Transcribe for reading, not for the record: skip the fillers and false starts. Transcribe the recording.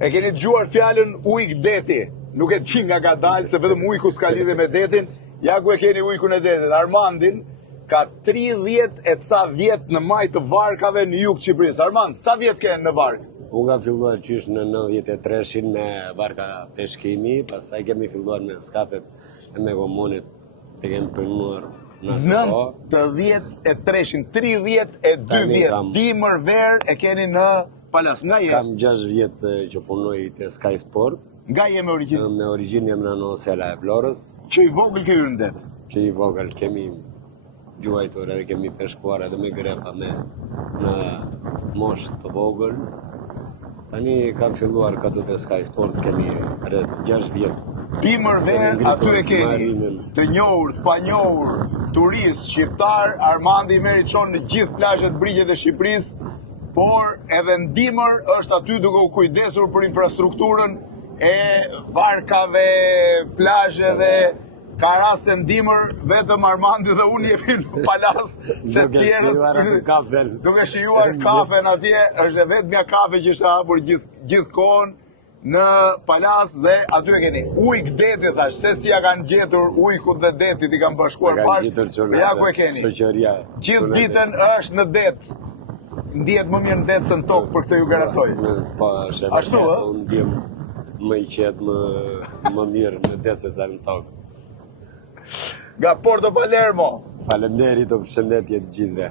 E keni dëgjuar fjalën ujk deti. Nuk e di nga dalë se vetëm ujku s'ka lidhje me detin. Ja ku e keni ujkun e detit. Armandin ka 30 e ca vjet në maj të varkave në jug Shqipërisë. Armand, sa vjet ke në vark? Unë kam filluar qysh në 93-shin me varka peshkimi, pastaj kemi filluar me skafet e me komunit e kemi përnuar në ato. 93-shin, 32 vjet, dimër ver e keni në Palas. Nga je? Kam 6 vjet që punoj te Sky Sport. Nga je me origjinë? Me origjinë jam në Sela e Vlorës. Që i vogël ke hyrë në det? Që i vogël kemi gjuajtur edhe kemi peshkuar edhe me grepa me në moshë të vogël. Tani kam filluar këtu te Sky Sport, kemi rreth 6 vjet. Dimër ver, aty e keni të njohur, të panjohur, turist, shqiptar, Armandi i merri çon në gjithë plazhet brigjet e Shqipërisë, por edhe në dimër është aty duke u kujdesur për infrastrukturën e varkave, plazheve. Ka raste në dimër, vetëm Armandi dhe unë jemi në Palas, se tjerët duke shijuar kafen atje, është vetë nga kafe që është hapur gjithkohën në Palas dhe aty e keni ujk deti, thash, se si ja kanë gjetur ujkut dhe detit i kanë bashkuar bashkë, ja ku e keni. Gjithë ditën është në det, ndihet më mirë në det se në tokë, për këtë ju garantoj. Ashtu, ë? Unë ndjem më i qetë, më mirë në det se sa në tokë. Nga Porto Palermo. Faleminderit, përshëndetje të gjithëve.